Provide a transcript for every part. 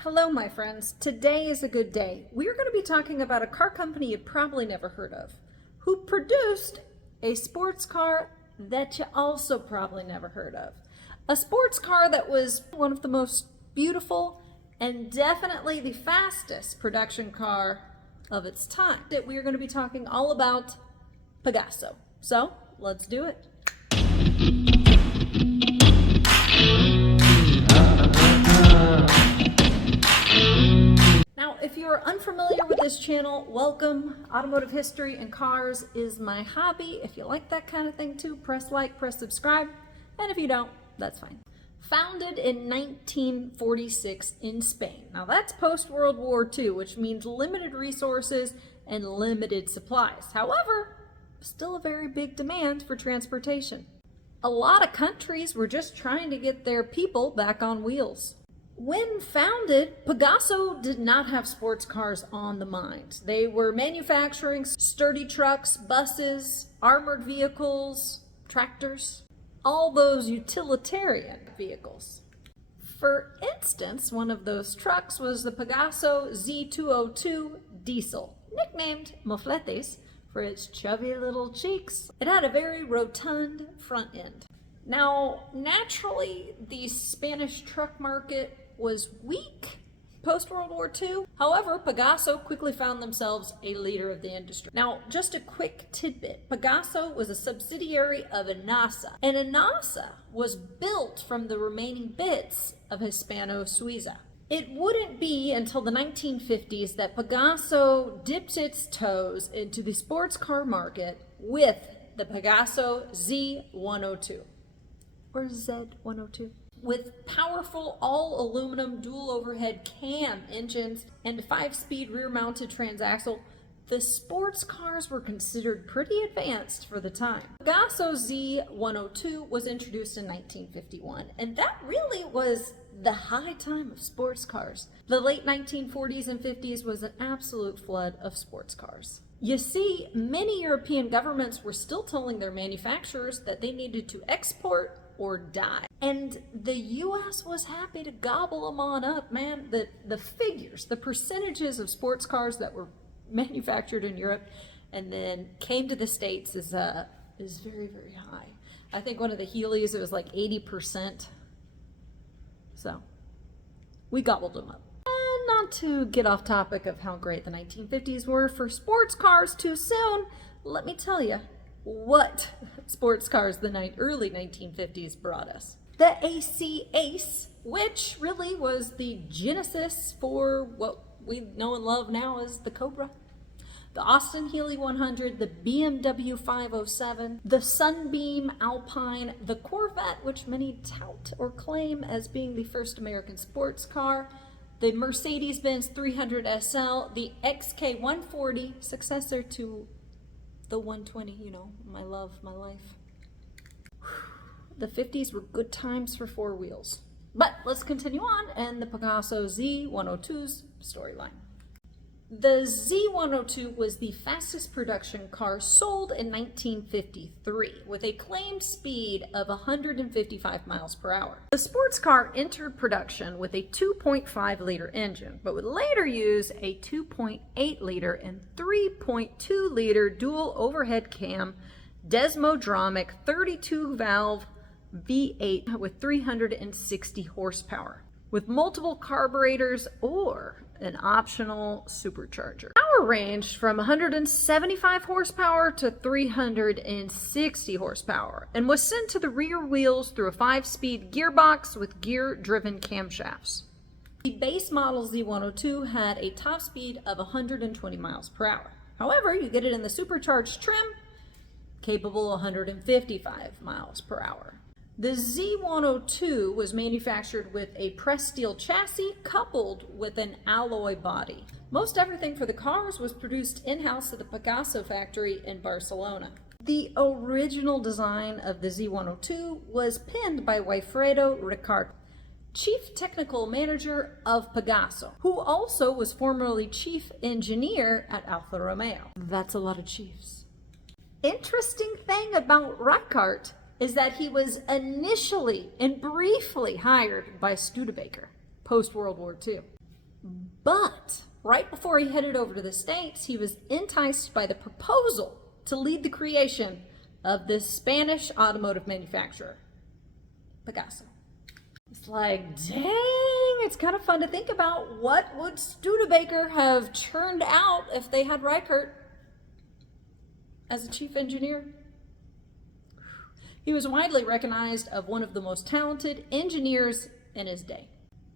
Hello, my friends. Today is a good day. We are going to be talking about a car company you probably never heard of, who produced a sports car that you also probably never heard of. A sports car that was one of the most beautiful and definitely the fastest production car of its time. That we are going to be talking all about Pegaso. So, let's do it. Now, if you are unfamiliar with this channel, welcome. Automotive history and cars is my hobby. If you like that kind of thing too, press like, press subscribe, and if you don't, that's fine. Founded in 1946 in Spain. Now that's post-World War II, which means limited resources and limited supplies. However, still a very big demand for transportation. A lot of countries were just trying to get their people back on wheels. When founded, Pegaso did not have sports cars on the mind. They were manufacturing sturdy trucks, buses, armored vehicles, tractors, all those utilitarian vehicles. For instance, one of those trucks was the Pegaso Z-202 Diesel, nicknamed Mofletes for its chubby little cheeks. It had a very rotund front end. Now, naturally, the Spanish truck market was weak post-World War II. However, Pegaso quickly found themselves a leader of the industry. Now, just a quick tidbit. Pegaso was a subsidiary of Enasa, and Enasa was built from the remaining bits of Hispano-Suiza. It wouldn't be until the 1950s that Pegaso dipped its toes into the sports car market with the Pegaso Z-102, or Z-102. With powerful all-aluminum dual overhead cam engines and 5-speed rear-mounted transaxle, the sports cars were considered pretty advanced for the time. Pegaso Z-102 was introduced in 1951, and that really was the high time of sports cars. The late 1940s and 50s was an absolute flood of sports cars. You see, many European governments were still telling their manufacturers that they needed to export or die. And the US was happy to gobble them on up, man. The figures, the percentages of sports cars that were manufactured in Europe and then came to the States is very, very high. I think one of the Healey's, it was like 80%. So we gobbled them up. And not to get off topic of how great the 1950s were for sports cars too soon, let me tell you what sports cars the early 1950s brought us. The AC Ace, which really was the genesis for what we know and love now as the Cobra. The Austin Healey 100, the BMW 507, the Sunbeam Alpine, the Corvette, which many tout or claim as being the first American sports car, the Mercedes-Benz 300 SL, the XK 140, successor to the 120, you know, my love, my life. The 50s were good times for four wheels. But let's continue on and the Pegaso Z-102's storyline. The Z-102 was the fastest production car sold in 1953 with a claimed speed of 155 miles per hour. The sports car entered production with a 2.5 liter engine, but would later use a 2.8 liter and 3.2 liter dual overhead cam Desmodromic 32 valve V8 with 360 horsepower, with multiple carburetors or an optional supercharger. Power ranged from 175 horsepower to 360 horsepower and was sent to the rear wheels through a 5-speed gearbox with gear-driven camshafts. The base model Z-102 had a top speed of 120 miles per hour. However, you get it in the supercharged trim, capable of 155 miles per hour. The Z-102 was manufactured with a pressed steel chassis coupled with an alloy body. Most everything for the cars was produced in-house at the Pegaso factory in Barcelona. The original design of the Z-102 was penned by Wilfredo Ricard, Chief Technical Manager of Pegaso, who also was formerly Chief Engineer at Alfa Romeo. That's a lot of chiefs. Interesting thing about Ricard is that he was initially and briefly hired by Studebaker post-World War II. But right before he headed over to the States, he was enticed by the proposal to lead the creation of this Spanish automotive manufacturer, Pegaso. It's like, dang, it's kind of fun to think about what would Studebaker have churned out if they had Reichert as a chief engineer. He was widely recognized as one of the most talented engineers in his day.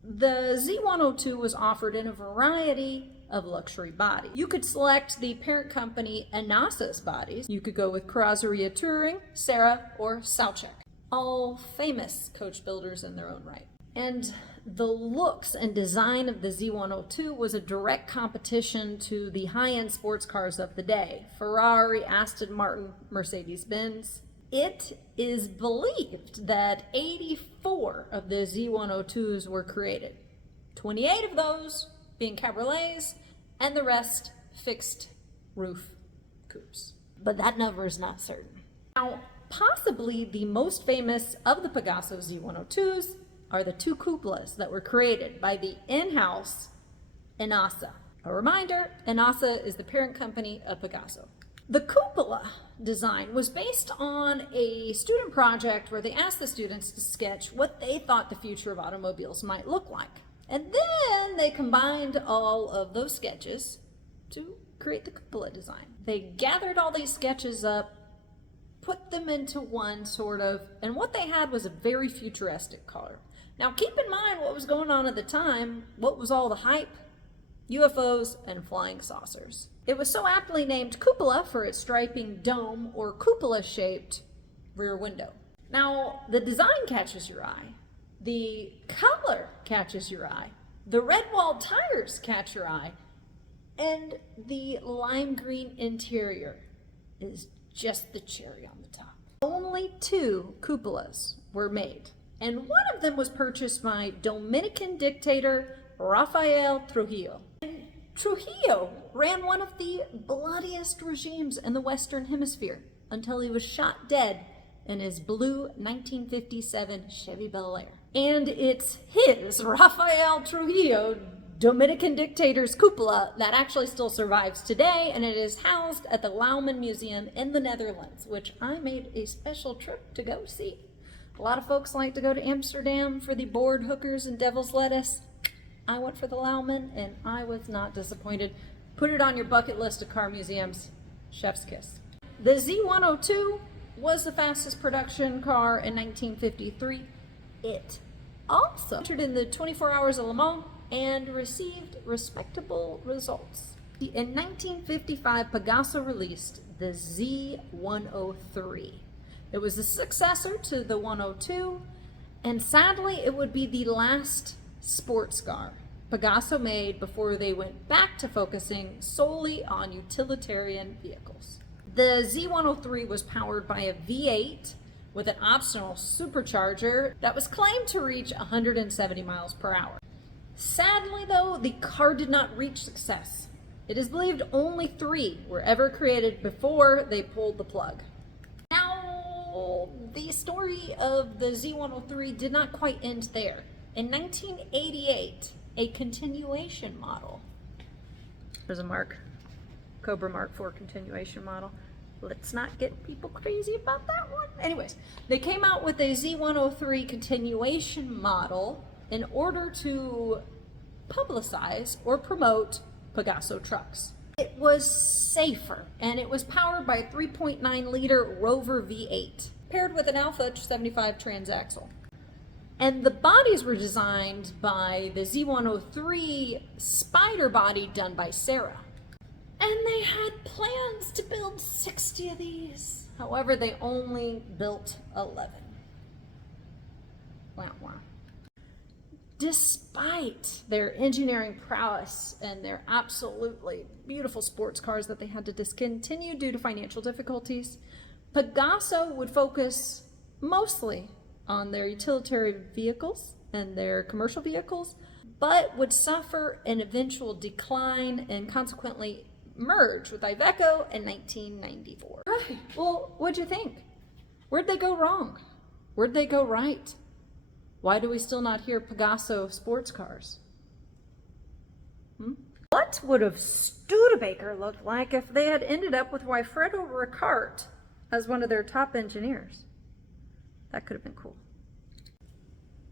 The Z-102 was offered in a variety of luxury bodies. You could select the parent company Enasa's bodies. You could go with Carrozzeria Touring, Serra, or Sauchek. All famous coach builders in their own right. And the looks and design of the Z-102 was a direct competition to the high-end sports cars of the day: Ferrari, Aston Martin, Mercedes-Benz. It is believed that 84 of the Z-102s were created, 28 of those being cabriolets, and the rest fixed roof coupes. But that number is not certain. Now, possibly the most famous of the Pegaso Z-102s are the two cupolas that were created by the in-house Enasa. A reminder, Enasa is the parent company of Pegaso. The cupola design was based on a student project where they asked the students to sketch what they thought the future of automobiles might look like. And then they combined all of those sketches to create the cupola design. They gathered all these sketches up, put them into one sort of, and what they had was a very futuristic car. Now keep in mind what was going on at the time. What was all the hype? UFOs and flying saucers. It was so aptly named cupola for its striping dome or cupola-shaped rear window. Now, the design catches your eye. The color catches your eye. The red wall tires catch your eye. And the lime green interior is just the cherry on the top. Only 2 cupolas were made, and one of them was purchased by Dominican dictator Rafael Trujillo. And Trujillo ran one of the bloodiest regimes in the Western Hemisphere until he was shot dead in his blue 1957 Chevy Bel Air. And it's his, Rafael Trujillo, Dominican dictator's cupola, that actually still survives today, and it is housed at the Lauman Museum in the Netherlands, which I made a special trip to go see. A lot of folks like to go to Amsterdam for the board hookers and devil's lettuce. I went for the Lauman, and I was not disappointed. Put it on your bucket list of car museums. Chef's kiss. The Z-102 was the fastest production car in 1953. It also entered in the 24 Hours of Le Mans and received respectable results. In 1955, Pegaso released the Z-103. It was the successor to the 102, and sadly, it would be the last sports car Pegaso made before they went back to focusing solely on utilitarian vehicles. The Z-103 was powered by a V8 with an optional supercharger that was claimed to reach 170 miles per hour. Sadly, though, the car did not reach success. It is believed only 3 were ever created before they pulled the plug. Now, the story of the Z-103 did not quite end there. In 1988, a continuation model. There's a Mark, Cobra Mark IV continuation model. Let's not get people crazy about that one. Anyways, they came out with a Z-103 continuation model in order to publicize or promote Pegaso trucks. It was safer, and it was powered by a 3.9-liter Rover V8, paired with an Alpha 75 transaxle. And the bodies were designed by the Z-103 Spider body done by Serra. And they had plans to build 60 of these. However, they only built 11. Wow, wow. Despite their engineering prowess and their absolutely beautiful sports cars that they had to discontinue due to financial difficulties, Pegaso would focus mostly on their utilitarian vehicles and their commercial vehicles, but would suffer an eventual decline and consequently merge with Iveco in 1994. Right. Well, what'd you think? Where'd they go wrong? Where'd they go right? Why do we still not hear Pegaso sports cars? What would have Studebaker looked like if they had ended up with Wilfredo Ricart as one of their top engineers? That could have been cool.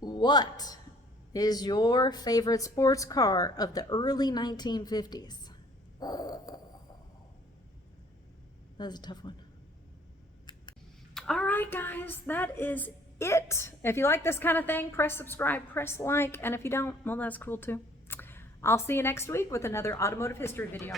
What is your favorite sports car of the early 1950s? That's a tough one. All right, guys, that is it. If you like this kind of thing, press subscribe, press like, and if you don't, well, that's cool too. I'll see you next week with another automotive history video.